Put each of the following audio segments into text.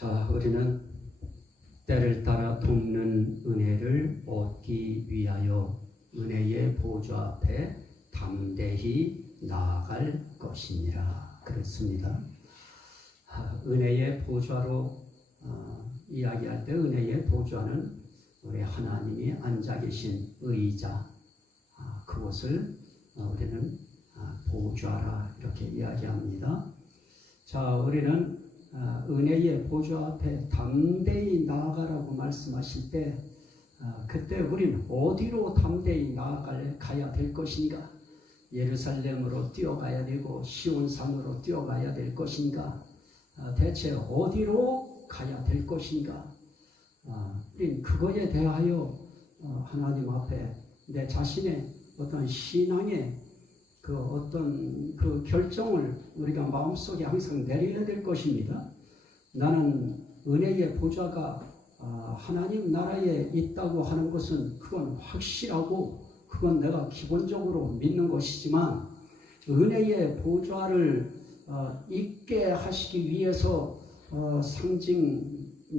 자, 우리는 때를 따라 돕는 은혜를 얻기 위하여 은혜의 보좌 앞에 담대히 나아갈 것이니라 그랬습니다. 은혜의 보좌로 이야기할 때 은혜의 보좌는 우리 하나님이 앉아 계신 의자, 그것을 우리는 보좌라 이렇게 이야기합니다. 자, 우리는 은혜의 보좌 앞에 담대히 나아가라고 말씀하실 때 그때 우리는 어디로 담대히 가야 될 것인가? 예루살렘으로 뛰어가야 되고 시온산으로 뛰어가야 될 것인가? 대체 어디로 가야 될 것인가? 우리는 그거에 대하여 하나님 앞에 내 자신의 어떤 신앙의 어떤 결정을 우리가 마음속에 항상 내려야 될 것입니다. 나는 은혜의 보좌가 하나님 나라에 있다고 하는 것은 그건 확실하고 그건 내가 기본적으로 믿는 것이지만 은혜의 보좌를 있게 하시기 위해서 상징적으로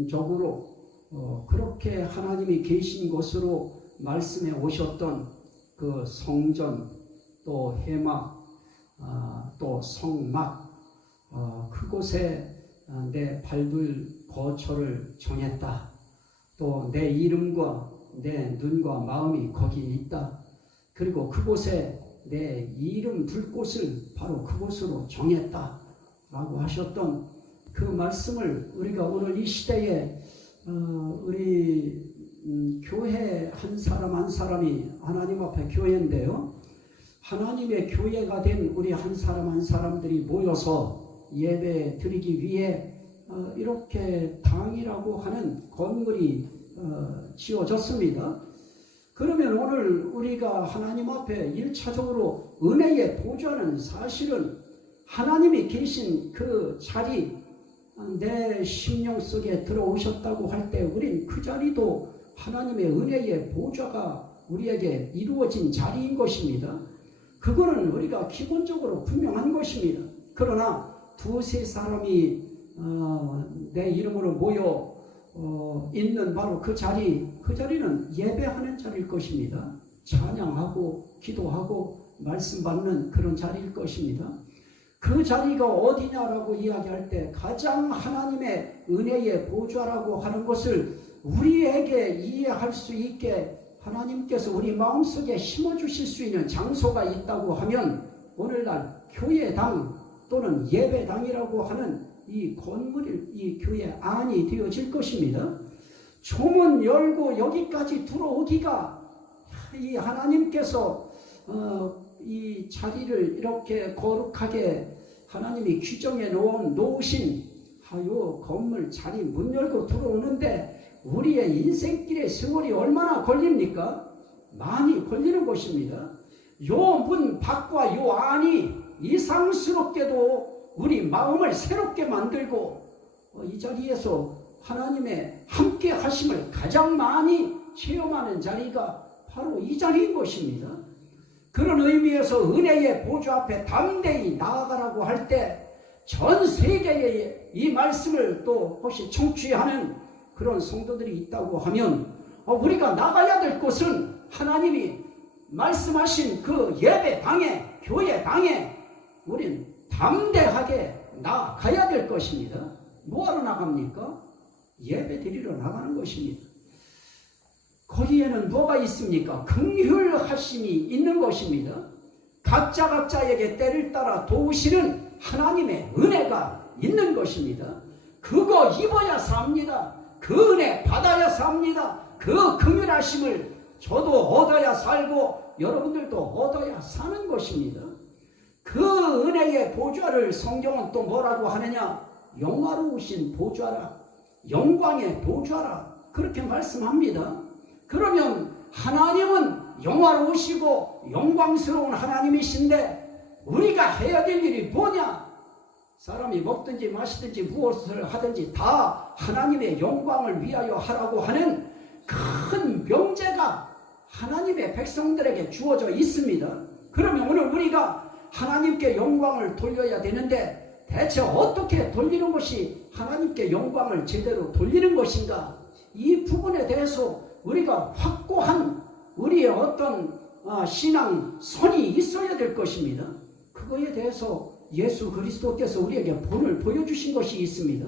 그렇게 하나님이 계신 것으로 말씀해 오셨던 그 성전 또 회막 또 성막 그곳에 내 발둘 거처를 정했다. 또 내 이름과 내 눈과 마음이 거기에 있다. 그리고 그곳에 내 이름 둘 곳을 바로 그곳으로 정했다 라고 하셨던 그 말씀을 우리가 오늘 이 시대에 우리 교회 한 사람 한 사람이 하나님 앞에 교회인데요, 하나님의 교회가 된 우리 한 사람 한 사람들이 모여서 예배 드리기 위해 이렇게 당이라고 하는 건물이 지어졌습니다. 그러면 오늘 우리가 하나님 앞에 1차적으로 은혜의 보좌는 사실은 하나님이 계신 그 자리, 내 심령 속에 들어오셨다고 할 때 우린 그 자리도 하나님의 은혜의 보좌가 우리에게 이루어진 자리인 것입니다. 그거는 우리가 기본적으로 분명한 것입니다. 그러나 두세 사람이 내 이름으로 모여 있는 바로 그 자리는 예배하는 자리일 것입니다. 찬양하고 기도하고 말씀 받는 그런 자리일 것입니다. 그 자리가 어디냐라고 이야기할 때 가장 하나님의 은혜의 보좌라고 하는 것을 우리에게 이해할 수 있게 하나님께서 우리 마음속에 심어주실 수 있는 장소가 있다고 하면 오늘날 교회당 또는 예배당이라고 하는 이 건물이 이 교회 안이 되어질 것입니다. 조문 열고 여기까지 들어오기가 이 하나님께서 이 자리를 이렇게 거룩하게 하나님이 규정해 놓으신 건물 자리 문 열고 들어오는데 우리의 인생길의 세월이 얼마나 걸립니까? 많이 걸리는 것입니다. 요 문 밖과 요 안이 이상스럽게도 우리 마음을 새롭게 만들고 이 자리에서 하나님의 함께 하심을 가장 많이 체험하는 자리가 바로 이 자리인 것입니다. 그런 의미에서 은혜의 보좌 앞에 담대히 나아가라고 할 때 전 세계에 이 말씀을 또 혹시 청취하는 그런 성도들이 있다고 하면 우리가 나가야 될 곳은 하나님이 말씀하신 그 예배당에 교회당에 우린 담대하게 나가야 될 것입니다. 뭐하러 나갑니까? 예배 드리러 나가는 것입니다. 거기에는 뭐가 있습니까? 긍휼하심이 있는 것입니다. 각자에게 때를 따라 도우시는 하나님의 은혜가 있는 것입니다. 그거 입어야 삽니다. 그 은혜 받아야 삽니다. 그 긍휼하심을 저도 얻어야 살고 여러분들도 얻어야 사는 것입니다. 그 은혜의 보좌를 성경은 또 뭐라고 하느냐? 영화로우신 보좌라, 영광의 보좌라 그렇게 말씀합니다. 그러면 하나님은 영화로우시고 영광스러운 하나님이신데 우리가 해야 될 일이 뭐냐? 사람이 먹든지 마시든지 무엇을 하든지 다 하나님의 영광을 위하여 하라고 하는 큰 명제가 하나님의 백성들에게 주어져 있습니다. 그러면 오늘 우리가 하나님께 영광을 돌려야 되는데 대체 어떻게 돌리는 것이 하나님께 영광을 제대로 돌리는 것인가? 이 부분에 대해서 우리가 확고한 우리의 어떤 신앙 선이 있어야 될 것입니다. 그거에 대해서 예수 그리스도께서 우리에게 본을 보여주신 것이 있습니다.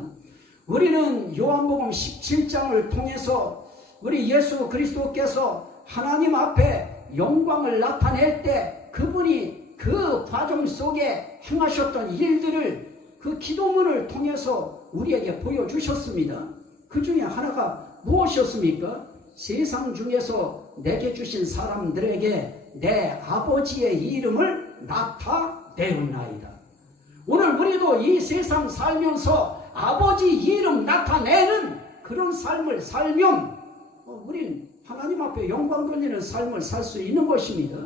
우리는 요한복음 17장을 통해서 우리 예수 그리스도께서 하나님 앞에 영광을 나타낼 때 그분이 그 과정 속에 행하셨던 일들을 그 기도문을 통해서 우리에게 보여주셨습니다. 그 중에 하나가 무엇이었습니까? 세상 중에서 내게 주신 사람들에게 내 아버지의 이름을 나타내었나이다. 오늘 우리도 이 세상 살면서 아버지 이름 나타내는 그런 삶을 살면 우린 하나님 앞에 영광 돌리는 삶을 살 수 있는 것입니다.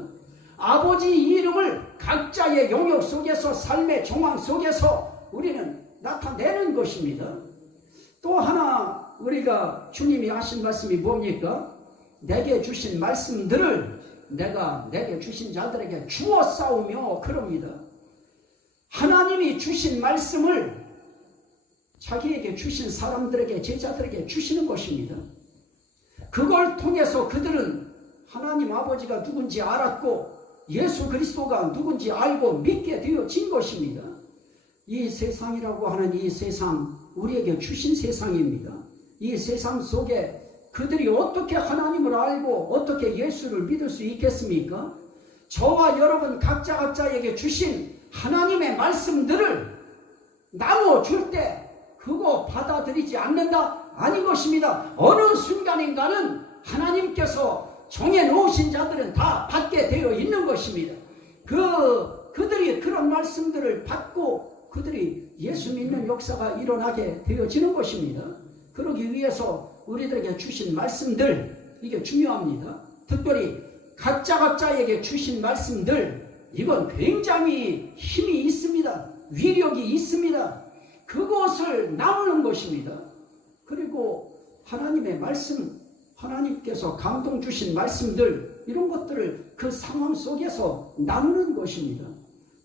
아버지 이름을 각자의 영역 속에서 삶의 정황 속에서 우리는 나타내는 것입니다. 또 하나 우리가 주님이 하신 말씀이 뭡니까? 내게 주신 말씀들을 내가 내게 주신 자들에게 주어 싸우며 그럽니다. 하나님이 주신 말씀을 자기에게 주신 사람들에게 제자들에게 주시는 것입니다. 그걸 통해서 그들은 하나님 아버지가 누군지 알았고 예수 그리스도가 누군지 알고 믿게 되어진 것입니다. 이 세상이라고 하는 이 세상 우리에게 주신 세상입니다. 이 세상 속에 그들이 어떻게 하나님을 알고 어떻게 예수를 믿을 수 있겠습니까? 저와 여러분 각자에게 주신 하나님의 말씀들을 나눠줄 때 그거 받아들이지 않는다? 아닌 것입니다. 어느 순간인가는 하나님께서 정해놓으신 자들은 다 받게 되어 있는 것입니다. 그들이 그런 말씀들을 받고 그들이 예수 믿는 역사가 일어나게 되어지는 것입니다. 그러기 위해서 우리들에게 주신 말씀들, 이게 중요합니다. 특별히 각자에게 주신 말씀들, 이건 굉장히 힘이 있습니다. 위력이 있습니다. 그것을 나누는 것입니다. 그리고 하나님의 말씀, 하나님께서 감동 주신 말씀들, 이런 것들을 그 상황 속에서 나누는 것입니다.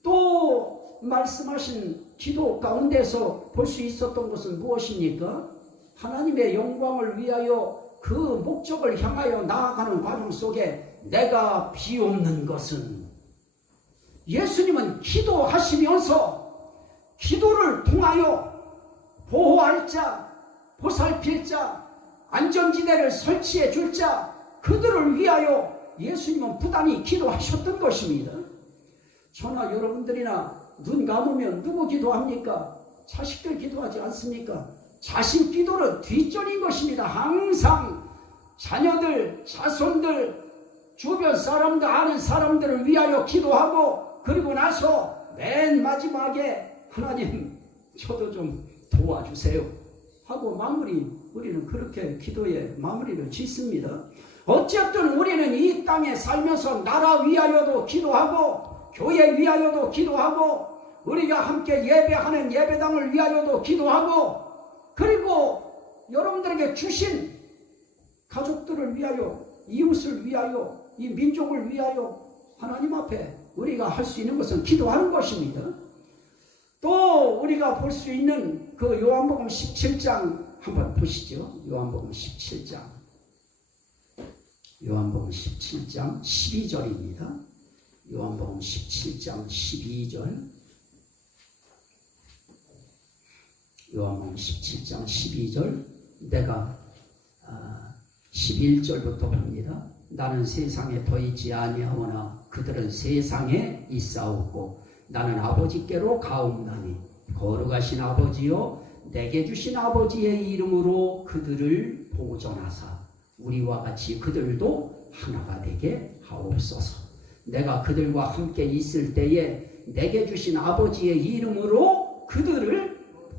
또 말씀하신 기도 가운데서 볼 수 있었던 것은 무엇입니까? 하나님의 영광을 위하여 그 목적을 향하여 나아가는 과정 속에 내가 비옵는 것은 예수님은 기도하시면서 기도를 통하여 보호할 자, 보살필 자, 안전지대를 설치해 줄 자, 그들을 위하여 예수님은 부단히 기도하셨던 것입니다. 저나 여러분들이나 눈 감으면 누구 기도합니까? 자식들 기도하지 않습니까? 자식 기도는 뒷전인 것입니다. 항상 자녀들, 자손들, 주변 사람들, 아는 사람들을 위하여 기도하고 그리고 나서 맨 마지막에 하나님 저도 좀 도와주세요 하고 우리는 그렇게 기도의 마무리를 짓습니다. 어쨌든 우리는 이 땅에 살면서 나라 위하여도 기도하고 교회 위하여도 기도하고 우리가 함께 예배하는 예배당을 위하여도 기도하고 그리고 여러분들에게 주신 가족들을 위하여, 이웃을 위하여, 이 민족을 위하여 하나님 앞에 우리가 할 수 있는 것은 기도하는 것입니다. 또 우리가 볼 수 있는 그 요한복음 17장 한번 보시죠. 요한복음 17장 12절입니다. 요한복음 17장 12절. 요한복음 17장 12절 내가 11절부터 봅니다. 나는 세상에 더 있지 아니하오나 그들은 세상에 있사오고 나는 아버지께로 가옵나니 거룩하신 아버지여 내게 주신 아버지의 이름으로 그들을 보존하사 우리와 같이 그들도 하나가 되게 하옵소서. 내가 그들과 함께 있을 때에 내게 주신 아버지의 이름으로 그들을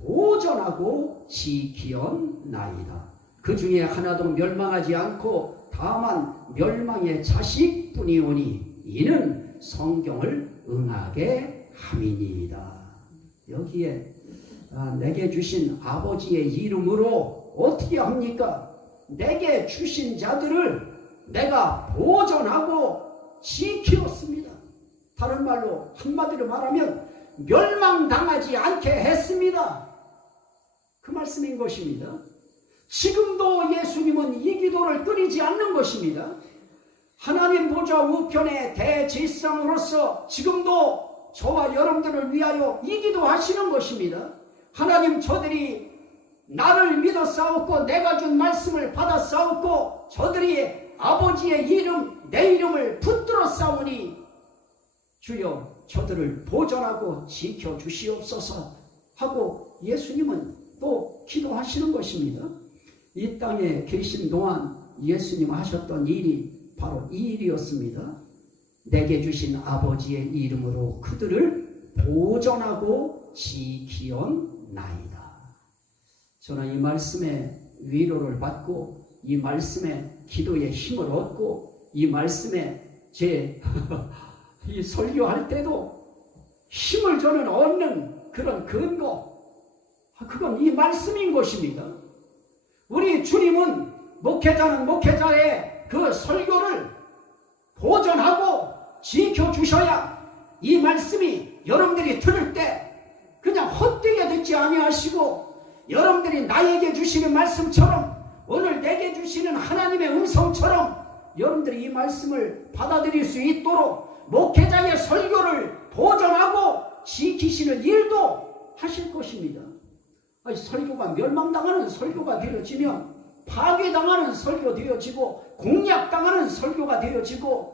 보존하고 지키었나이다. 그 중에 하나도 멸망하지 않고 다만 멸망의 자식뿐이오니 이는 성경을 응하게 함이니이다. 여기에 내게 주신 아버지의 이름으로 어떻게 합니까? 내게 주신 자들을 내가 보존하고 지키었습니다. 다른 말로 한마디로 말하면 멸망당하지 않게 했습니다. 그 말씀인 것입니다. 지금도 예수님은 이 기도를 끊이지 않는 것입니다. 하나님 보좌 우편의 대제사장으로서 지금도 저와 여러분들을 위하여 이 기도하시는 것입니다. 하나님, 저들이 나를 믿어 싸웠고 내가 준 말씀을 받아 싸웠고 저들이 아버지의 이름, 내 이름을 붙들어 싸우니 주여 저들을 보존하고 지켜주시옵소서 하고 예수님은 또 기도하시는 것입니다. 이 땅에 계신 동안 예수님 하셨던 일이 바로 이 일이었습니다. 내게 주신 아버지의 이름으로 그들을 보존하고 지키옵나이다. 저는 이 말씀에 위로를 받고 이 말씀에 기도의 힘을 얻고 이 말씀에 제 이 설교할 때도 힘을 저는 얻는 그런 근거, 그건 이 말씀인 것입니다. 우리 주님은 목회자는 목회자의 그 설교를 보존하고 지켜주셔야 이 말씀이 여러분들이 들을 때 그냥 헛되게 듣지 아니하시고 여러분들이 나에게 주시는 말씀처럼 오늘 내게 주시는 하나님의 음성처럼 여러분들이 이 말씀을 받아들일 수 있도록 목회자의 설교를 보존하고 지키시는 일도 하실 것입니다. 아니, 설교가 멸망당하는 설교가 되어지면 파괴당하는 설교 되어지고 공략당하는 설교가 되어지고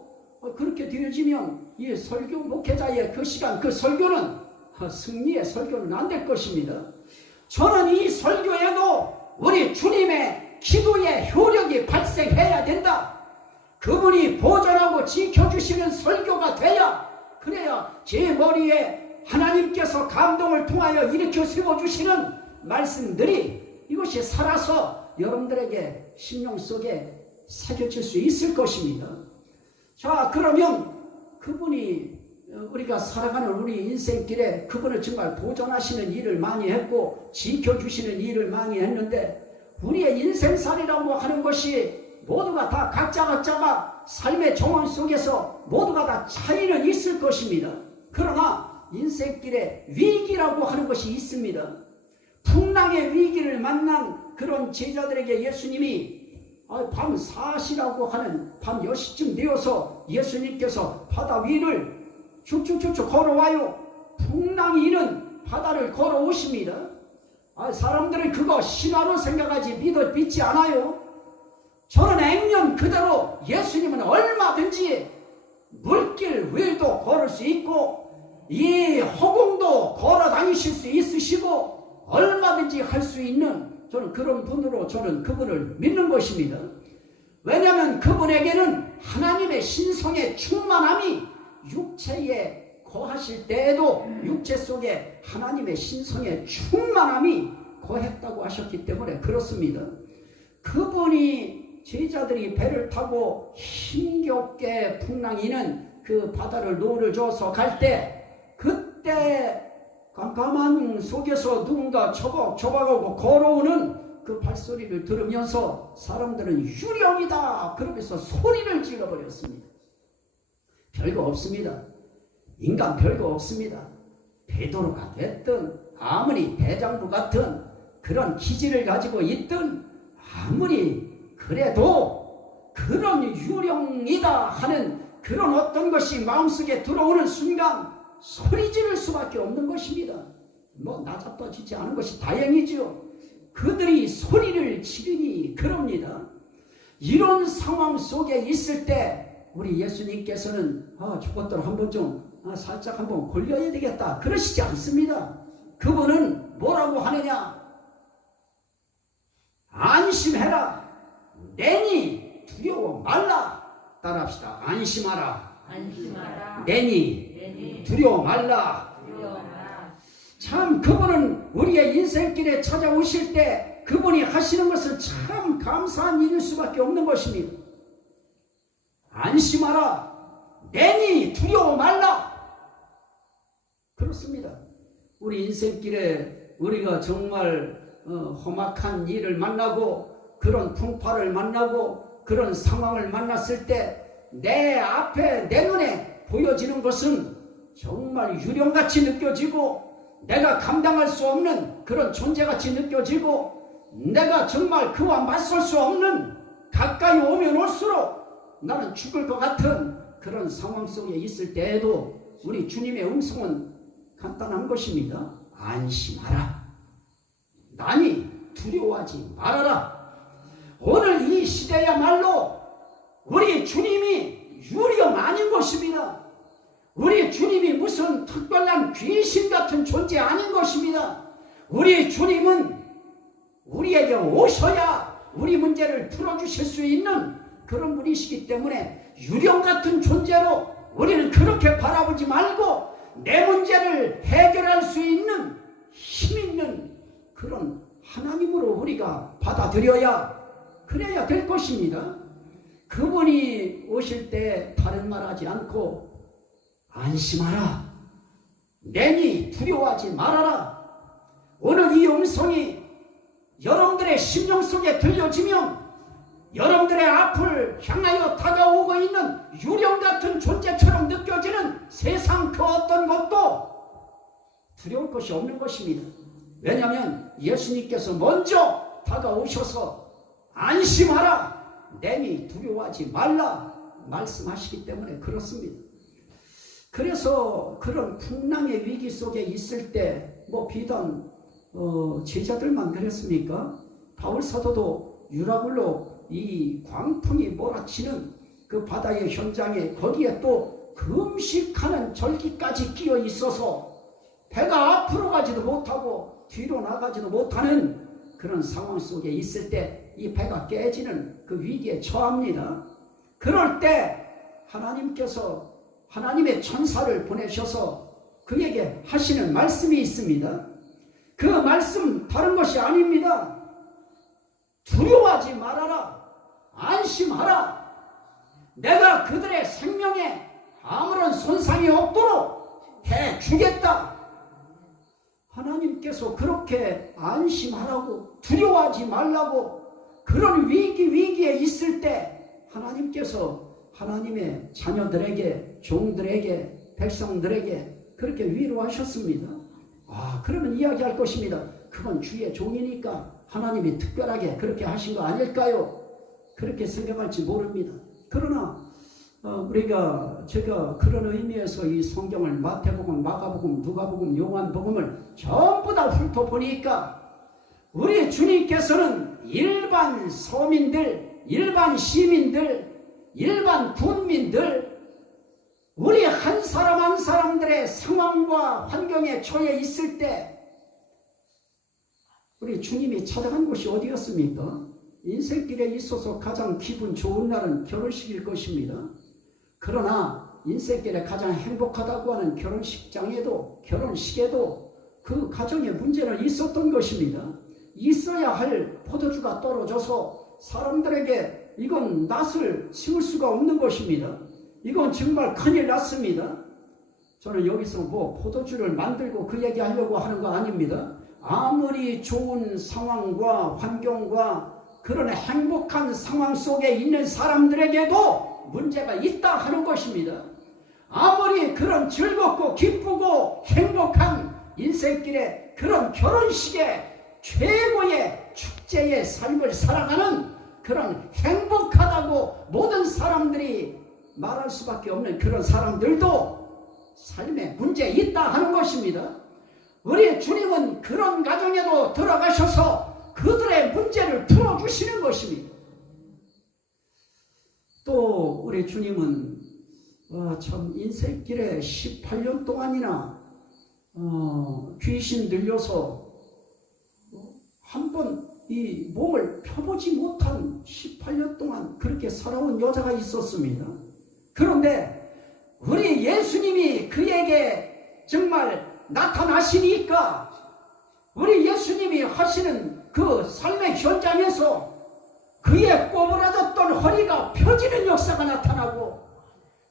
그렇게 되어지면 이 설교 목회자의 그 시간 그 설교는 승리의 설교는 안 될 것입니다. 저는 이 설교에도 우리 주님의 기도의 효력이 발생해야 된다. 그분이 보존하고 지켜주시는 설교가 돼야, 그래야 제 머리에 하나님께서 감동을 통하여 일으켜 세워주시는 말씀들이 이것이 살아서 여러분들에게 심령 속에 새겨질 수 있을 것입니다. 자, 그러면 그분이 우리가 살아가는 우리 인생길에 그분을 정말 보존하시는 일을 많이 했고 지켜주시는 일을 많이 했는데 우리의 인생살이라고 하는 것이 모두가 다 각자가 삶의 정황 속에서 모두가 다 차이는 있을 것입니다. 그러나 인생길에 위기라고 하는 것이 있습니다. 풍랑의 위기를 만난 그런 제자들에게 예수님이 밤 4시라고 하는 밤 10시쯤 되어서 예수님께서 바다 위를 쭉쭉쭉쭉 걸어와요. 풍랑이 있는 바다를 걸어오십니다. 사람들은 그거 신화로 생각하지 믿지 않아요. 저는 액면 그대로 예수님은 얼마든지 물길 위도 걸을 수 있고 이 허공도 걸어 다니실 수 있으시고 얼마든지 할 수 있는 저는 그런 분으로 저는 그분을 믿는 것입니다. 왜냐하면 그분에게는 하나님의 신성의 충만함이 육체에 거하실 때에도 육체 속에 하나님의 신성의 충만함이 거했다고 하셨기 때문에 그렇습니다. 그분이 제자들이 배를 타고 힘겹게 풍랑이는 그 바다를 노를 저어서 갈 때 그때 깜깜한 속에서 누군가 초박하고 걸어오는 그 발소리를 들으면서 사람들은 유령이다 그러면서 소리를 질러버렸습니다. 별거 없습니다. 인간 별거 없습니다. 베드로가 됐든 아무리 대장부 같은 그런 기질을 가지고 있든 아무리 그래도 그런 유령이다 하는 그런 어떤 것이 마음속에 들어오는 순간 소리 지를 수밖에 없는 것입니다. 나자빠지지 않은 것이 다행이죠. 그들이 소리를 지르니 그럽니다. 이런 상황 속에 있을 때 우리 예수님께서는 저것들 한번 좀 살짝 한번 골려야 되겠다 그러시지 않습니다. 그분은 뭐라고 하느냐? 안심해라. 내니 두려워 말라. 따라합시다. 안심하라. 안심하라. 내니 두려워 말라. 참 그분은 우리의 인생길에 찾아오실 때 그분이 하시는 것은 참 감사한 일일 수밖에 없는 것입니다. 안심하라. 내니 두려워 말라. 그렇습니다. 우리 인생길에 우리가 정말 험악한 일을 만나고 그런 풍파를 만나고 그런 상황을 만났을 때 내 앞에 내 눈에 보여지는 것은 정말 유령같이 느껴지고 내가 감당할 수 없는 그런 존재같이 느껴지고 내가 정말 그와 맞설 수 없는 가까이 오면 올수록 나는 죽을 것 같은 그런 상황 속에 있을 때에도 우리 주님의 음성은 간단한 것입니다. 안심하라. 나니 두려워하지 말아라. 오늘 이 시대야말로 우리 주님이 유령 아닌 것입니다. 우리 주님이 무슨 특별한 귀신 같은 존재 아닌 것입니다. 우리 주님은 우리에게 오셔야 우리 문제를 풀어주실 수 있는 그런 분이시기 때문에 유령 같은 존재로 우리는 그렇게 바라보지 말고 내 문제를 해결할 수 있는 힘 있는 그런 하나님으로 우리가 받아들여야 그래야 될 것입니다. 그분이 오실 때 다른 말 하지 않고 안심하라. 내니 두려워하지 말아라. 오늘 이 음성이 여러분들의 심령 속에 들려지면 여러분들의 앞을 향하여 다가오고 있는 유령 같은 존재처럼 느껴지는 세상 그 어떤 것도 두려울 것이 없는 것입니다. 왜냐하면 예수님께서 먼저 다가오셔서 안심하라. 내니 두려워하지 말라 말씀하시기 때문에 그렇습니다. 그래서 그런 풍랑의 위기 속에 있을 때 뭐 비단 제자들만 그랬습니까? 바울 사도도 유라굴로 이 광풍이 몰아치는 그 바다의 현장에 거기에 또 금식하는 절기까지 끼어 있어서 배가 앞으로 가지도 못하고 뒤로 나가지도 못하는 그런 상황 속에 있을 때 이 배가 깨지는 그 위기에 처합니다. 그럴 때 하나님께서 하나님의 천사를 보내셔서 그에게 하시는 말씀이 있습니다. 그 말씀 다른 것이 아닙니다. 두려워하지 말아라. 안심하라. 내가 그들의 생명에 아무런 손상이 없도록 해주겠다. 하나님께서 그렇게 안심하라고 두려워하지 말라고 그런 위기에 있을 때 하나님께서 하나님의 자녀들에게 종들에게 백성들에게 그렇게 위로하셨습니다. 그러면 이야기할 것입니다. 그건 주의 종이니까 하나님이 특별하게 그렇게 하신 거 아닐까요? 그렇게 생각할지 모릅니다. 그러나 제가 그런 의미에서 이 성경을 마태복음, 마가복음, 누가복음, 요한복음을 전부 다 훑어보니까 우리 주님께서는 일반 서민들, 일반 시민들, 일반 군민들, 우리 한 사람 한 사람들의 상황과 환경에 처해 있을 때 우리 주님이 찾아간 곳이 어디였습니까? 인생길에 있어서 가장 기분 좋은 날은 결혼식일 것입니다. 그러나 인생길에 가장 행복하다고 하는 결혼식장에도 결혼식에도 그 가정에 문제는 있었던 것입니다. 있어야 할 포도주가 떨어져서 사람들에게 이건 낫을 심을 수가 없는 것입니다. 이건 정말 큰일 났습니다. 저는 여기서 뭐 포도주를 만들고 그 얘기하려고 하는 거 아닙니다. 아무리 좋은 상황과 환경과 그런 행복한 상황 속에 있는 사람들에게도 문제가 있다 하는 것입니다. 아무리 그런 즐겁고 기쁘고 행복한 인생길에 그런 결혼식에 최고의 축제의 삶을 살아가는 그런 행복하다고 모든 사람들이 말할 수밖에 없는 그런 사람들도 삶에 문제 있다 하는 것입니다. 우리 주님은 그런 가정에도 들어가셔서 그들의 문제를 풀어주시는 것입니다. 또 우리 주님은 참 인생길에 18년 동안이나 귀신 들려서 한 번 이 몸을 펴보지 못한 18년 동안 그렇게 살아온 여자가 있었습니다. 그런데 우리 예수님이 그에게 정말 나타나시니까 우리 예수님이 하시는 그 삶의 현장에서 그의 꼬부라졌던 허리가 펴지는 역사가 나타나고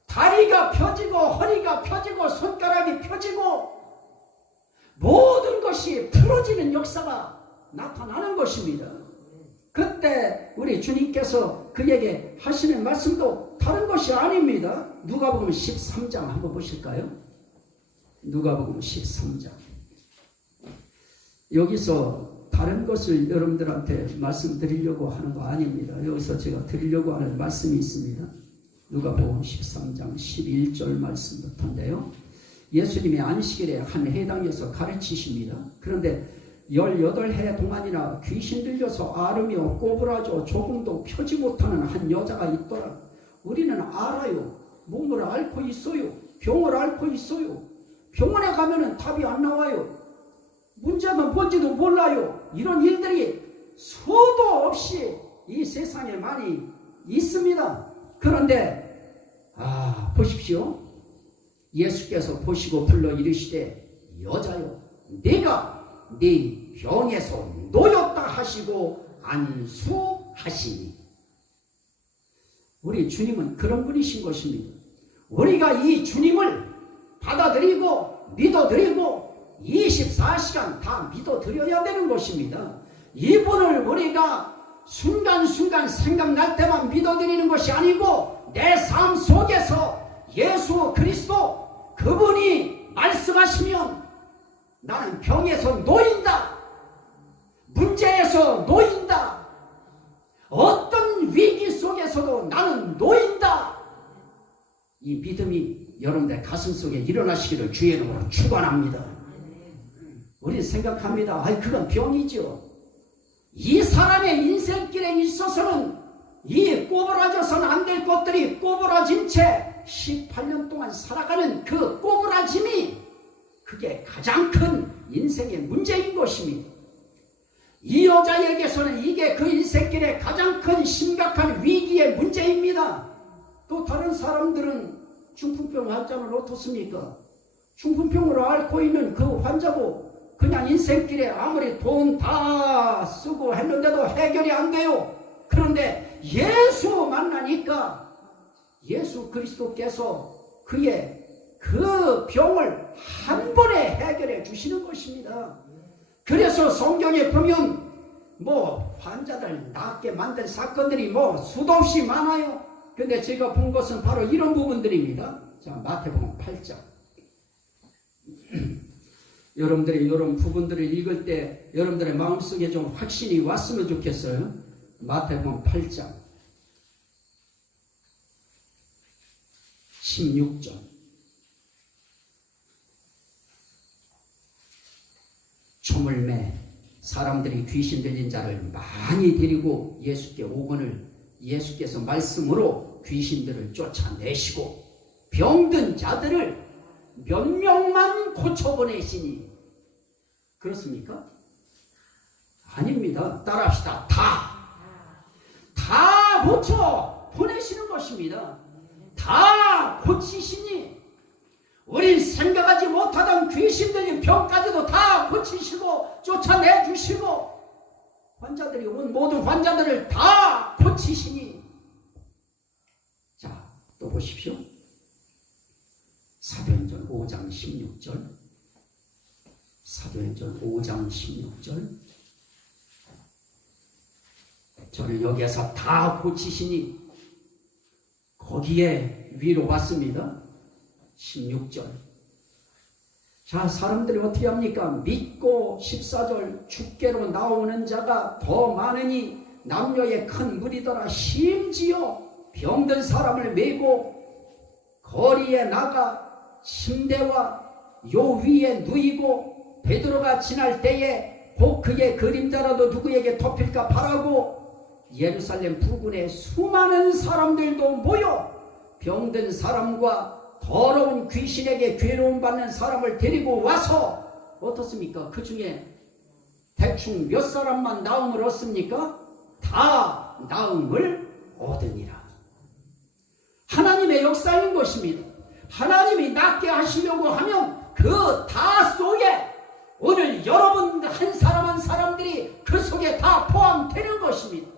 다리가 펴지고 허리가 펴지고 손가락이 펴지고 모든 것이 풀어지는 역사가 나타나는 것입니다. 그때 우리 주님께서 그에게 하시는 말씀도 다른 것이 아닙니다. 누가복음 13장 한번 보실까요? 누가복음 13장 여기서 다른 것을 여러분들한테 말씀드리려고 하는 거 아닙니다. 여기서 제가 드리려고 하는 말씀이 있습니다. 누가복음 13장 11절 말씀부터인데요. 예수님이 안식일에 한 회당에서 가르치십니다. 그런데 18해 동안이나 귀신 들려서 앓으며 꼬부라져 조금도 펴지 못하는 한 여자가 있더라. 우리는 알아요. 몸을 앓고 있어요. 병을 앓고 있어요. 병원에 가면은 답이 안 나와요. 문제가 뭔지도 몰라요. 이런 일들이 수도 없이 이 세상에 많이 있습니다. 그런데 보십시오. 예수께서 보시고 불러 이르시되 여자여 네가 네 병에서 놓였다 하시고 안수하시니. 우리 주님은 그런 분이신 것입니다. 우리가 이 주님을 받아들이고 믿어드리고 24시간 다 믿어드려야 되는 것입니다. 이분을 우리가 순간순간 생각날 때만 믿어드리는 것이 아니고 내 삶 속에서 예수 그리스도 그분이 말씀하시면 나는 병에서 놓인다. 문제에서 놓인다. 어떤 위기 속에서도 나는 놓인다. 이 믿음이 여러분들 가슴 속에 일어나시기를 주의 이름으로 축원합니다. 우리 생각합니다. 그건 병이죠. 이 사람의 인생길에 있어서는 이 꼬부라져서는 안 될 것들이 꼬부라진 채 18년 동안 살아가는 그 꼬부라짐이 그게 가장 큰 인생의 문제인 것입니다. 이 여자에게서는 이게 그 인생길의 가장 큰 심각한 위기의 문제입니다. 또 다른 사람들은 중풍병 환자는 어떻습니까? 중풍병으로 앓고 있는 그 환자고 그냥 인생길에 아무리 돈 다 쓰고 했는데도 해결이 안 돼요. 그런데 예수 만나니까 예수 그리스도께서 그의 그 병을 한 번에 해결해 주시는 것입니다. 그래서 성경에 보면 환자들 낫게 만든 사건들이 수도 없이 많아요. 근데 제가 본 것은 바로 이런 부분들입니다. 자, 마태복음 8장. 여러분들이 이런 부분들을 읽을 때 여러분들의 마음속에 좀 확신이 왔으면 좋겠어요. 마태복음 8장 16절. 초물매 사람들이 귀신 들린 자를 많이 데리고 예수께 오거늘 예수께서 말씀으로 귀신들을 쫓아내시고 병든 자들을 몇 명만 고쳐보내시니. 그렇습니까? 아닙니다. 따라합시다. 다 고쳐 보내시는 것입니다. 다 고치시니 우린 생각하지 못하던 귀신 들린 병까지도 다 고치시고 쫓아내주시고 환자들이 온 모든 환자들을 다 고치시니. 자, 또 보십시오. 사도행전 5장 16절. 사도행전 5장 16절. 저를 여기에서 다 고치시니 거기에 위로 왔습니다. 16절. 자, 사람들이 어떻게 합니까? 믿고 14절 주께로 나오는 자가 더 많으니 남녀의 큰 무리더라. 심지어 병든 사람을 메고 거리에 나가 침대와 요 위에 누이고 베드로가 지날 때에 곧 그의 그림자라도 누구에게 덮일까 바라고 예루살렘 부근에 수많은 사람들도 모여 병든 사람과 더러운 귀신에게 괴로움 받는 사람을 데리고 와서 어떻습니까? 그 중에 대충 몇 사람만 나음을 얻습니까? 다 나음을 얻으니라. 하나님의 역사인 것입니다. 하나님이 낫게 하시려고 하면 그 다 속에 오늘 여러분 한 사람 한 사람들이 그 속에 다 포함되는 것입니다.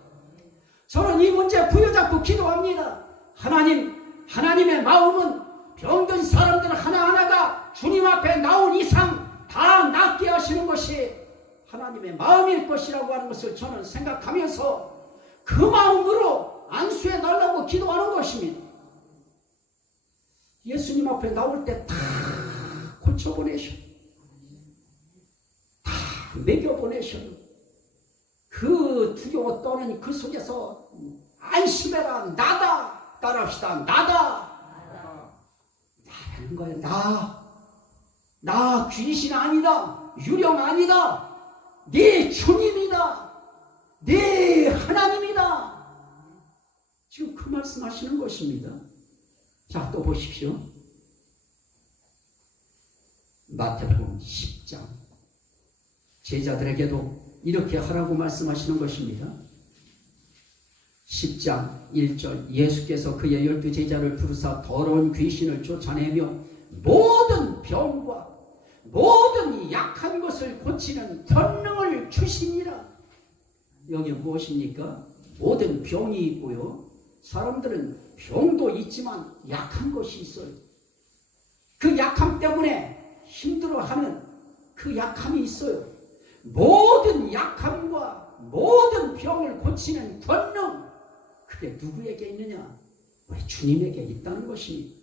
저는 이 문제 부여잡고 기도합니다. 하나님의 마음은 병든 사람들 하나하나가 주님 앞에 나온 이상 다 낫게 하시는 것이 하나님의 마음일 것이라고 하는 것을 저는 생각하면서 그 마음으로 안수해 달라고 기도하는 것입니다. 예수님 앞에 나올 때 다 고쳐보내셔. 다 먹여보내셔도 그 두려워 떠는 그 속에서 안심해라. 나다. 따라합시다. 나다. 나라는 거예요. 나 귀신 아니다. 유령 아니다. 네 주님이다. 네 하나님이다. 지금 그 말씀하시는 것입니다. 자, 또 보십시오. 마태복음 10장. 제자들에게도 이렇게 하라고 말씀하시는 것입니다. 10장 1절. 예수께서 그의 12 제자를 부르사 더러운 귀신을 쫓아내며 모든 병과 모든 약한 것을 고치는 권능을 주시니라. 여기 무엇입니까? 모든 병이 있고요. 사람들은 병도 있지만 약한 것이 있어요. 그 약함 때문에 힘들어하는 그 약함이 있어요. 모든 약함과 모든 병을 고치는 권능, 그게 누구에게 있느냐? 우리 주님에게 있다는 것입니다.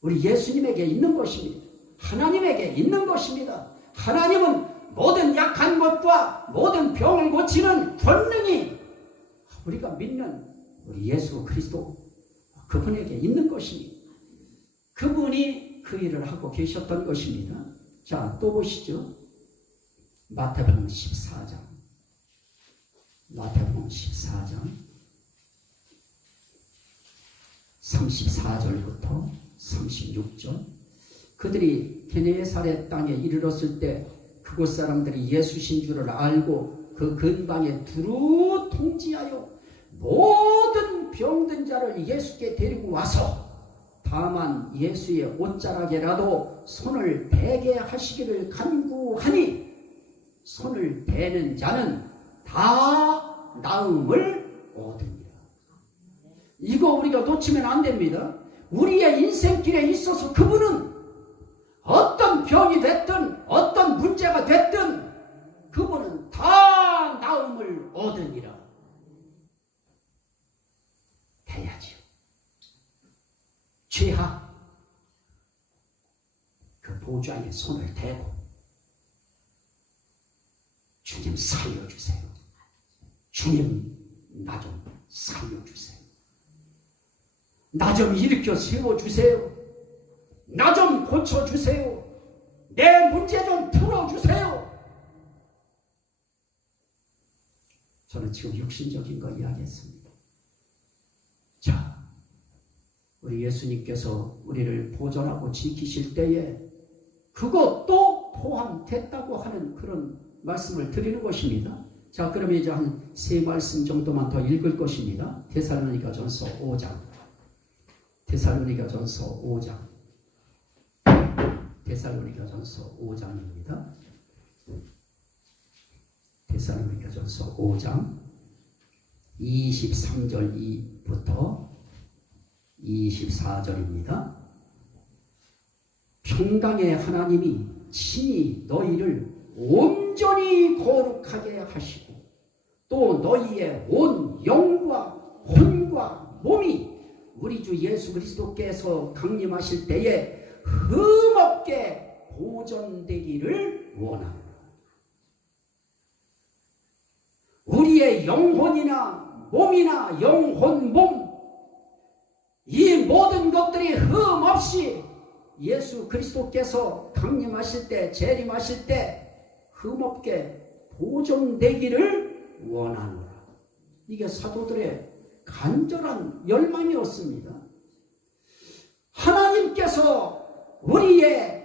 우리 예수님에게 있는 것입니다. 하나님에게 있는 것입니다. 하나님은 모든 약한 것과 모든 병을 고치는 권능이 우리가 믿는 우리 예수 그리스도 그분에게 있는 것입니다. 그분이 그 일을 하고 계셨던 것입니다. 자, 또 보시죠. 마태복음 14장. 마태복음 14장 34절부터 36절. 그들이 게네사렛 땅에 이르렀을 때 그곳 사람들이 예수신 줄을 알고 그 근방에 두루 통지하여 모든 병든 자를 예수께 데리고 와서 다만 예수의 옷자락에라도 손을 대게 하시기를 간구하니 손을 대는 자는 다 나음을 얻으니라. 이거 우리가 놓치면 안 됩니다. 우리의 인생길에 있어서 그분은 어떤 병이 됐든 어떤 문제가 됐든 그분은 다 나음을 얻으니라. 돼야지요. 죄악 그 보좌에 손을 대고 주님 살려주세요. 주님 나 좀 살려주세요. 나 좀 일으켜 세워주세요. 나 좀 고쳐주세요. 내 문제 좀 풀어주세요. 저는 지금 육신적인 거 이야기했습니다. 자, 우리 예수님께서 우리를 보존하고 지키실 때에 그것도 포함됐다고 하는 그런 말씀을 드리는 것입니다. 자, 그러면 이제 한 세 말씀 정도만 더 읽을 것입니다. 데살로니가전서 5장. 데살로니가전서 5장. 데살로니가전서 5장입니다. 데살로니가전서 5장 23절부터 24절입니다. 평강의 하나님이 친히 너희를 온전히 거룩하게 하시고 또 너희의 온 영과 혼과 몸이 우리 주 예수 그리스도께서 강림하실 때에 흠없게 보존되기를 원합니다. 우리의 영혼이나 몸이나 영혼, 몸, 이 모든 것들이 흠없이 예수 그리스도께서 강림하실 때, 재림하실 때 흠없게 보존되기를 원하노라. 이게 사도들의 간절한 열망이었습니다. 하나님께서 우리의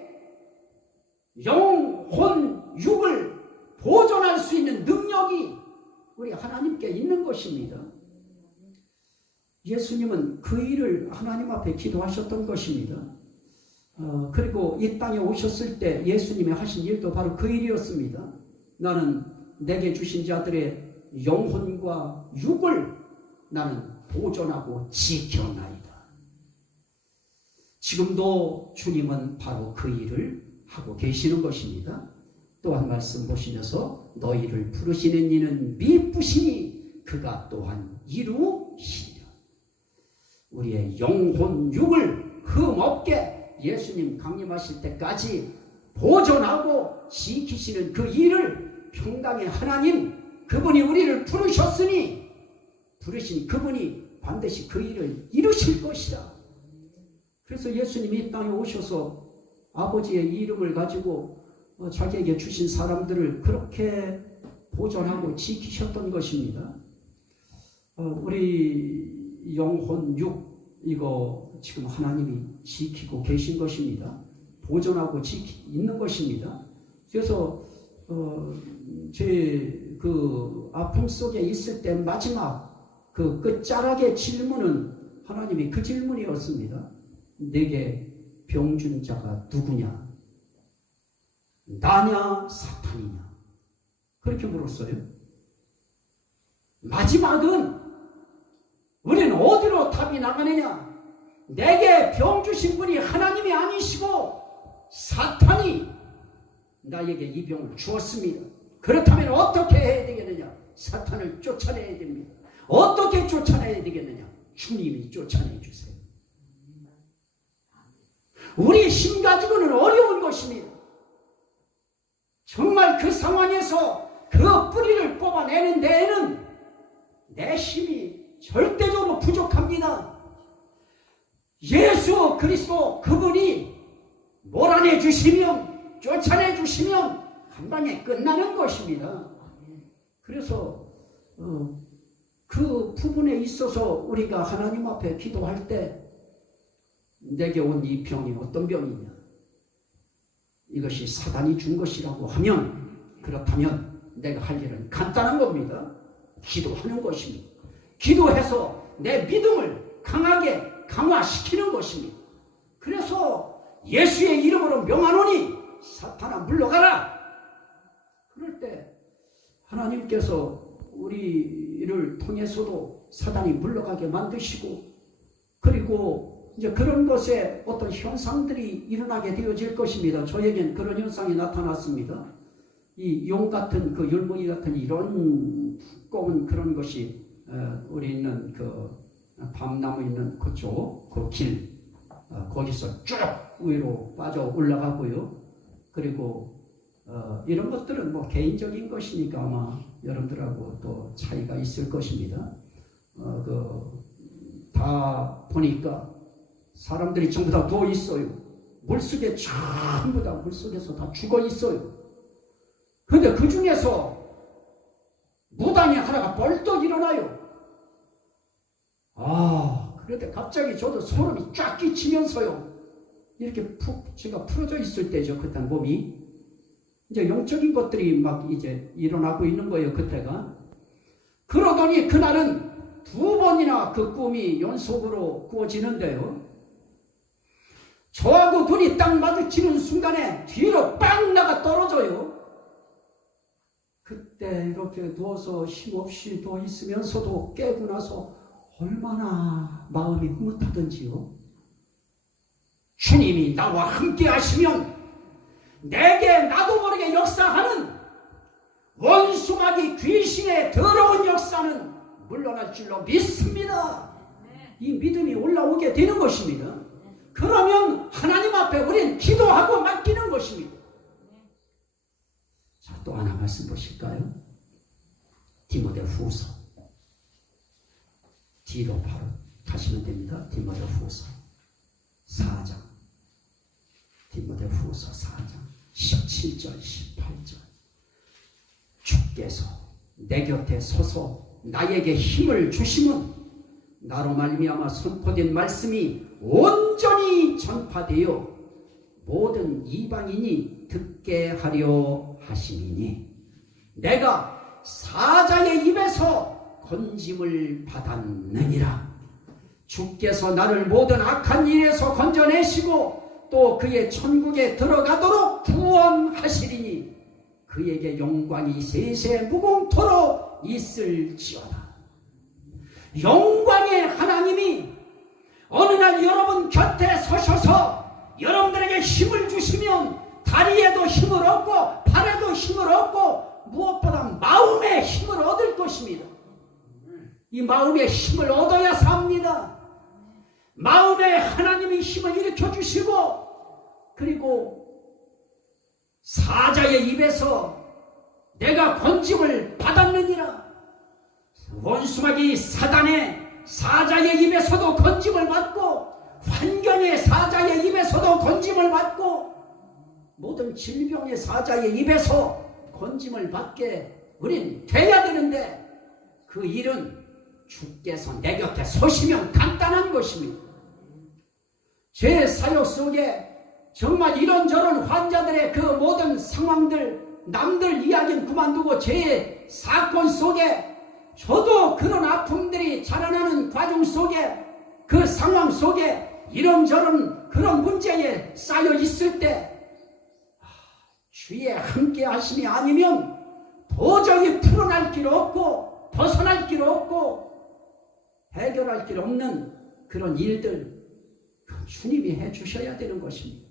영혼, 육을 보존할 수 있는 능력이 우리 하나님께 있는 것입니다. 예수님은 그 일을 하나님 앞에 기도하셨던 것입니다. 그리고 이 땅에 오셨을 때 예수님이 하신 일도 바로 그 일이었습니다. 나는 내게 주신 자들의 영혼과 육을 나는 보존하고 지켜나이다. 지금도 주님은 바로 그 일을 하고 계시는 것입니다. 또 한 말씀 보시면서 너희를 부르시는 이는 미쁘시니 그가 또한 이루시리라. 우리의 영혼, 육을 흠없게 예수님 강림하실 때까지 보존하고 지키시는 그 일을 평강의 하나님, 그분이 우리를 부르셨으니 부르신 그분이 반드시 그 일을 이루실 것이다. 그래서 예수님이 이 땅에 오셔서 아버지의 이름을 가지고 자기에게 주신 사람들을 그렇게 보존하고 지키셨던 것입니다. 우리 영혼 육 이거 지금 하나님이 지키고 계신 것입니다. 보존하고 있는 것입니다. 그래서 제 그 아픔 속에 있을 때 마지막 그 끝자락의 질문은 하나님이 그 질문이었습니다. 내게 병준 자가 누구냐? 나냐 사탄이냐? 그렇게 물었어요. 마지막은 우리는 어디로 답이 나가느냐? 내게 병 주신 분이 하나님이 아니시고 사탄이 나에게 이 병을 주었습니다. 그렇다면 어떻게 해야 되겠느냐? 사탄을 쫓아내야 됩니다. 어떻게 쫓아내야 되겠느냐? 주님이 쫓아내 주세요. 우리 힘 가지고는 어려운 것입니다. 정말 그 상황에서 그 뿌리를 뽑아내는 데에는 내 힘이 절대적으로 부족합니다. 예수 그리스도 그분이 몰아내 주시면, 쫓아내 주시면 한 방에 끝나는 것입니다. 그래서 그 부분에 있어서 우리가 하나님 앞에 기도할 때 내게 온 이 병이 어떤 병이냐? 이것이 사단이 준 것이라고 하면, 그렇다면 내가 할 일은 간단한 겁니다. 기도하는 것입니다. 기도해서 내 믿음을 강하게 강화시키는 것입니다. 그래서 예수의 이름으로 명하노니 사탄아 물러가라. 그럴 때 하나님께서 우리를 통해서도 사단이 물러가게 만드시고, 그리고 이제 그런 것에 어떤 현상들이 일어나게 되어질 것입니다. 저에겐 그런 현상이 나타났습니다. 이 용 같은 그 열무리 같은 이런 두꺼운 그런 것이 우리 있는 그 밤나무 있는 그쪽 그 길 거기서 쭉 위로 빠져 올라가고요. 그리고 이런 것들은 뭐 개인적인 것이니까 아마 여러분들하고 또 차이가 있을 것입니다. 다 보니까 사람들이 전부 다 누워 있어요. 물속에 전부 다 물속에서 다 죽어 있어요. 그런데 그 중에서 무당이 하나가 벌떡 일어나요. 그런데 갑자기 저도 소름이 쫙 끼치면서요. 이렇게 푹 제가 풀어져 있을 때죠. 그때 몸이 이제 영적인 것들이 막 이제 일어나고 있는 거예요. 그때가. 그러더니 그날은 2번이나 그 꿈이 연속으로 꾸어지는데요. 저하고 눈이 딱 마주치는 순간에 뒤로 빵 나가 떨어져요. 그때 이렇게 누워서 힘없이 누워 있으면서도 깨고 나서 얼마나 마음이 흐뭇하던지요. 주님이 나와 함께 하시면 내게 나도 모르게 역사하는 원수마귀 귀신의 더러운 역사는 물러날 줄로 믿습니다. 이 믿음이 올라오게 되는 것입니다. 그러면 하나님 앞에 우리는 기도하고 맡기는 것입니다. 자, 또 하나 말씀 보실까요? 디모데후서 뒤로 바로 가시면 됩니다. 디모데후서 4장, 디모데후서 4장 17절 18절. 주께서 내 곁에 서서 나에게 힘을 주심은 나로 말미암아 선포된 말씀이 온전히 전파되어 모든 이방인이 듣게 하려 하심이니 내가 사자의 입에서 건짐을 받았느니라. 주께서 나를 모든 악한 일에서 건져내시고 또 그의 천국에 들어가도록 구원하시리니 그에게 영광이 세세 무궁토록 있을지어다. 영광의 하나님이 어느 날 여러분 곁에 서셔서 여러분들에게 힘을 주시면 다리에도 힘을 얻고 팔에도 힘을 얻고 무엇보다 마음의 힘을 얻을 것입니다. 이 마음의 힘을 얻어야 삽니다. 마음에 하나님의 힘을 일으켜 주시고, 그리고 사자의 입에서 내가 건짐을 받았느니라. 원수마귀 사단의 사자의 입에서도 건짐을 받고 환경의 사자의 입에서도 건짐을 받고 모든 질병의 사자의 입에서 건짐을 받게 우린 돼야 되는데 그 일은 주께서 내 곁에 서시면 간단한 것입니다. 제 사역 속에 정말 이런저런 환자들의 그 모든 상황들 남들 이야기는 그만두고 제 사건 속에 저도 그런 아픔들이 자라나는 과정 속에 그 상황 속에 이런저런 그런 문제에 쌓여 있을 때 주의 함께 하심이 아니면 도저히 풀어날 길 없고 벗어날 길 없고 해결할 길 없는 그런 일들 주님이 해주셔야 되는 것입니다.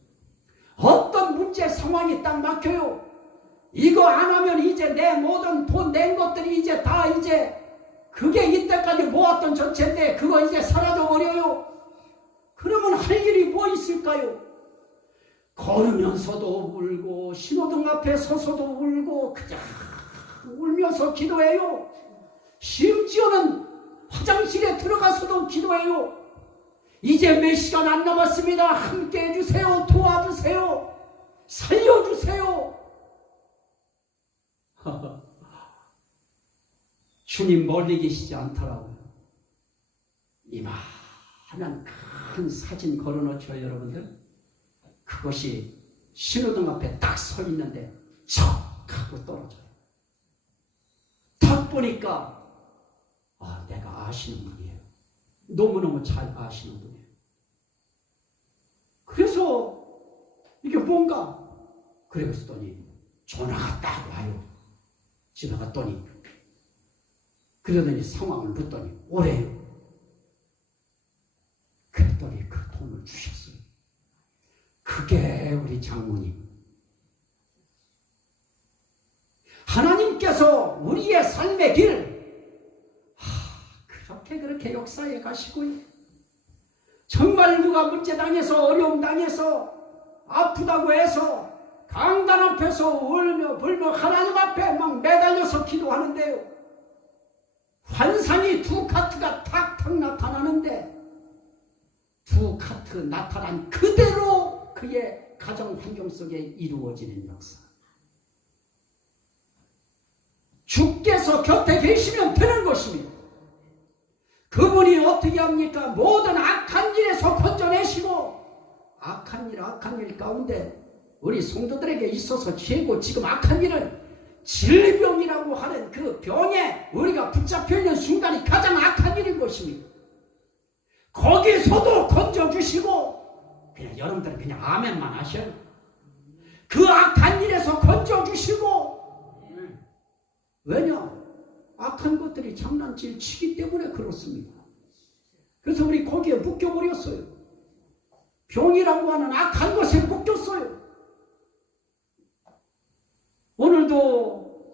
어떤 문제 상황이 딱 막혀요. 이거 안 하면 이제 내 모든 돈 낸 것들이 이제 다 이제 그게 이때까지 모았던 전체인데 그거 이제 사라져 버려요. 그러면 할 일이 뭐 있을까요? 걸으면서도 울고 신호등 앞에 서서도 울고 그냥 울면서 기도해요. 심지어는 화장실에 들어가서도 기도해요. 이제 몇 시간 안 남았습니다. 함께 해주세요. 도와주세요. 살려주세요. 주님 멀리 계시지 않더라고요. 이만한 큰 사진 걸어놓죠, 여러분들. 그것이 신호등 앞에 딱 서 있는데 척 하고 떨어져요. 딱 보니까 내가 아시는 분이에요. 너무너무 잘 아시는 분이에요. 그래서 이게 뭔가 그랬더니 전화가 딱 와요. 지나갔더니 그러더니 상황을 묻더니 오래요. 그랬더니 그 돈을 주셨어요. 그게 우리 장모님. 하나님께서 우리의 삶의 길 그렇게 역사해 가시고요. 정말 누가 문제 당해서 어려움 당해서 아프다고 해서 강단 앞에서 울며 불며 하나님 앞에 막 매달려서 기도하는데요. 환상이 두 카트가 탁탁 나타나는데 두 카트 나타난 그대로 그의 가정 환경 속에 이루어지는 역사. 주께서 곁에 계시면 되는 것입니다. 그분이 어떻게 합니까? 모든 악한 일에서 건져내시고 악한 일 가운데 우리 성도들에게 있어서 최고 지금 악한 일은 질병이라고 하는 그 병에 우리가 붙잡혀 있는 순간이 가장 악한 일인 것입니다. 거기서도 건져주시고 그냥 여러분들은 그냥 아멘만 하셔요. 그 악한 일에서 건져주시고 왜냐? 악한 것들이 장난질 치기 때문에 그렇습니다. 그래서 우리 거기에 묶여버렸어요. 병이라고 하는 악한 것에 묶였어요. 오늘도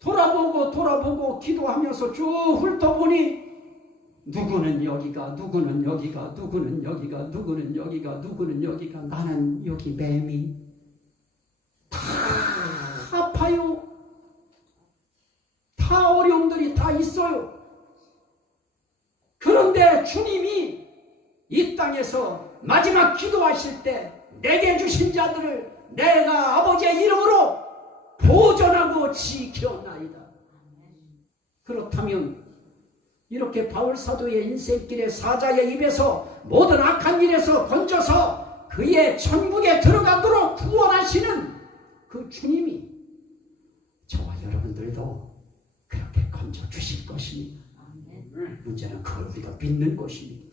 돌아보고 기도하면서 쭉 훑어보니 누구는 여기가 누구는 여기가 누구는 여기가 누구는 여기가 누구는 여기가 나는 여기 매미 다 아파요. 다 어려움들이 다 있어요. 그런데 주님이 이 땅에서 마지막 기도하실 때 내게 주신 자들을 내가 아버지의 이름으로 보존하고 지켜나이다. 그렇다면 이렇게 바울사도의 인생길의 사자의 입에서 모든 악한 일에서 건져서 그의 천국에 들어가도록 구원하시는 그 주님이 저와 여러분들도 그렇게 건져주실 것입니다. 문제는 그걸 우리가 믿는 것입니다.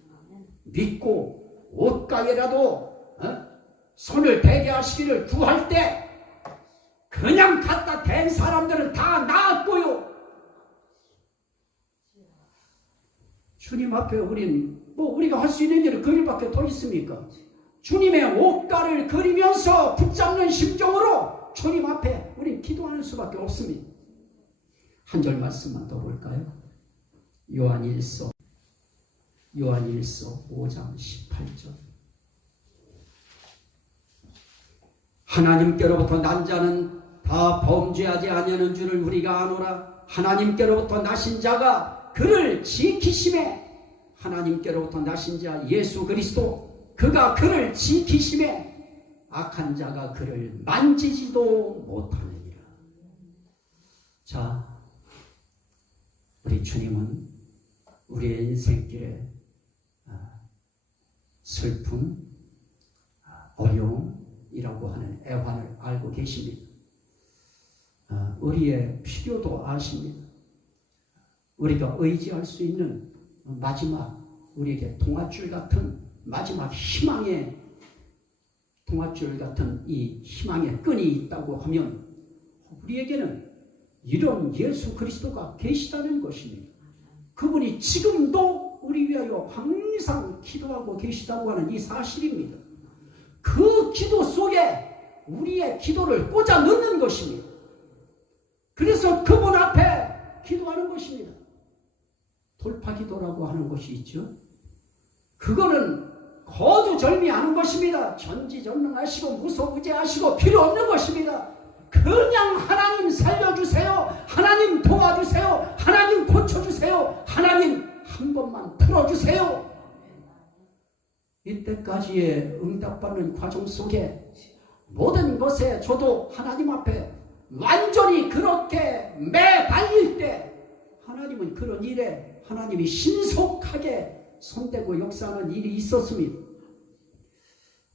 믿고 옷가게라도 손을 대게 하시기를 구할 때 그냥 갖다 댄 사람들은 다 나았고요. 주님 앞에 우리가 할 수 있는 일은 그 일밖에 더 있습니까? 주님의 옷가를 그리면서 붙잡는 심정으로 주님 앞에 우린 기도하는 수밖에 없습니다. 한 절 말씀만 더 볼까요? 요한일서 5장 18절. 하나님께로부터 난 자는 다 범죄하지 아니하는 줄을 우리가 아노라. 하나님께로부터 나신 자가 그를 지키심에, 하나님께로부터 나신 자 예수 그리스도, 그가 그를 지키심에 악한 자가 그를 만지지도 못하느니라. 자, 우리 주님은 우리의 인생길에 슬픔, 어려움이라고 하는 애환을 알고 계십니다. 우리의 필요도 아십니다. 우리가 의지할 수 있는 마지막, 우리에게 동아줄 같은 마지막 희망의, 동아줄 같은 이 희망의 끈이 있다고 하면 우리에게는 이런 예수 그리스도가 계시다는 것입니다. 그분이 지금도 우리 위하여 항상 기도하고 계시다고 하는 이 사실입니다. 그 기도 속에 우리의 기도를 꽂아 넣는 것입니다. 그래서 그분 앞에 기도하는 것입니다. 돌파 기도라고 하는 것이 있죠. 그거는 거두절미하는 것입니다. 전지전능하시고 무소부재하시고 필요 없는 것입니다. 그냥 하나님 살려주세요, 하나님 도와주세요, 하나님 고쳐주세요, 하나님 한 번만 풀어주세요. 이때까지의 응답받는 과정 속에 모든 것에 저도 하나님 앞에 완전히 그렇게 매달릴 때 하나님은 그런 일에 하나님이 신속하게 손대고 역사하는 일이 있었습니다.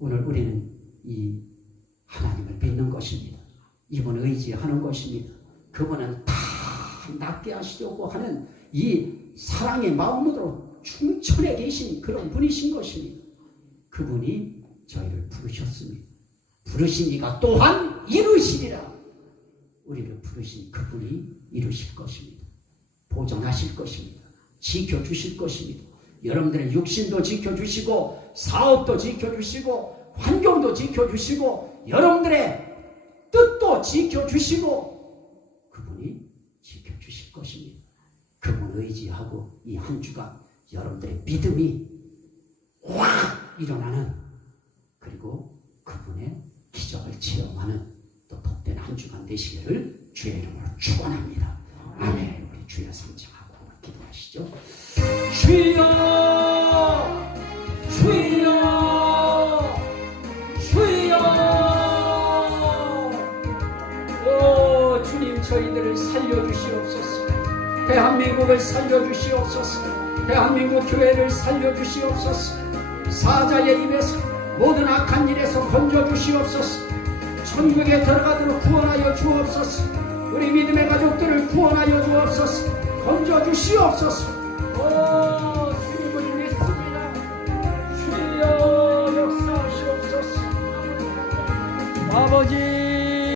오늘 우리는 이 하나님을 믿는 것입니다. 이분을 의지하는 것입니다. 그분은 다 낫게 하시려고 하는 이 사랑의 마음으로 충천해 계신 그런 분이신 것입니다. 그분이 저희를 부르셨습니다. 부르시니가 또한 이루시리라. 우리를 부르신 그분이 이루실 것입니다. 보존하실 것입니다. 지켜주실 것입니다. 여러분들의 육신도 지켜주시고 사업도 지켜주시고 환경도 지켜주시고 여러분들의 뜻도 지켜주시고 그분이 지켜주실 것입니다. 그분을 의지하고 이 한 주간 여러분들의 믿음이 확 일어나는, 그리고 그분의 기적을 체험하는 또 복된 한 주간 되시기를 주의 이름으로 축원합니다. 아멘. 우리 주여 상징하고 기도하시죠. 주여, 주여, 주여. 오 주님, 저희들을 살려주시옵소서. 대한민국을 살려주시옵소서. 대한민국 교회를 살려주시옵소서. 사자의 입에서 모든 악한 일에서 건져주시옵소서. 천국에 들어가도록 구원하여 주옵소서. 우리 믿음의 가족들을 구원하여 주옵소서. 건져주시옵소서. 오 주님을 믿습니다. 주여 역사하시옵소서. 아버지